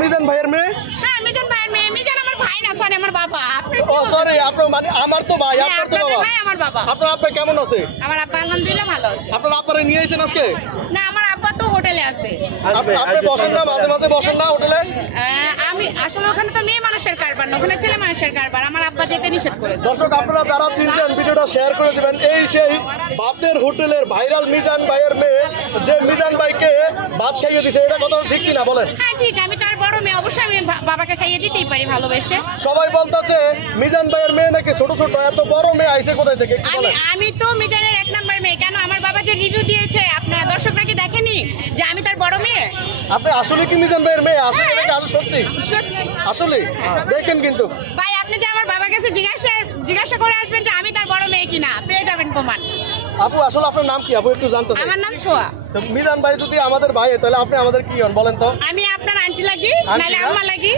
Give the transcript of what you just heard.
মিজান ভাইয়ের মেয়ে? হ্যাঁ মিজান ভাইয়ের মেয়ে। মিজান আমার ভাই না, সরি আমার বাবা। আপনি ও সরি, আপনার মানে আমার তো ভাই, হ্যাঁ, আপনার তো আপনাদের বাবা। ভাই আমার বাবা। আপনার আব্বা কেমন আছে? আমার আব্বা আলহামদুলিল্লাহ ভালো আছে। আপনার আব্বারে নিয়ে এসেছেন আজকে? না আমার আব্বা তো হোটেলে আছে। আপনি বসেন না, মাঝে মাঝে বসেন না হোটেলে? আমি আসলে ওখানে তো মেয়ে মানুষের কারবার না, ওখানে ছেলে মানুষের কারবার। আমার আব্বা যেতে নিষেধ করেছে। দর্শক আপনারা যারা চিনছেন ভিডিওটা শেয়ার করে দিবেন। এই সেই ভাতের হোটেলের ভাইরাল মিজান ভাইয়ের মেয়ে, যে মিজান ভাইকে ভাত খাইয়ে দিছে। এটা কথা ঠিক কিনা বলেন? হ্যাঁ ঠিক, আমি তার বড় মেয়ে, অবশ্যই আমি বাবাকে খাইয়ে দিতেই পারি ভালোবেসে। সবাই বলতেছে মিজান ভাইয়ের মেয়ে নাকি ছোট ছোট, এত বড় মেয়ে আইছে কোথায় থেকে? একটু বলেন। আমি তো মিজানের 1 নাম্বার মেয়ে। কেন আমার বাবা যে রিভিউ দিয়েছে আপনার দর্শকরা কি দেখেনি যে আমি তার বড় মেয়ে? আপনি আসলে কি মিজান ভাইয়ের মেয়ে? আসলে নাকি আজ সত্যি? সত্যি। আসলে দেখেন কিন্তু ভাই আপনি যে আমার বাবার কাছে জিজ্ঞাসা করে আসবেন যে আমি তার বড় মেয়ে কিনা, পেয়ে যাবেন প্রমাণ। আপু আসলে আপনার নাম কি? আপু একটু জানতে চাই। আমার নাম ছোয়া। তো মিজান ভাই যদি আমাদের ভাই তাহলে আপনি আমাদের কি হন বলেন তো? আমি আপনার আন্টি লাগি, আন্টি নাহলে না? আম্মা লাগি।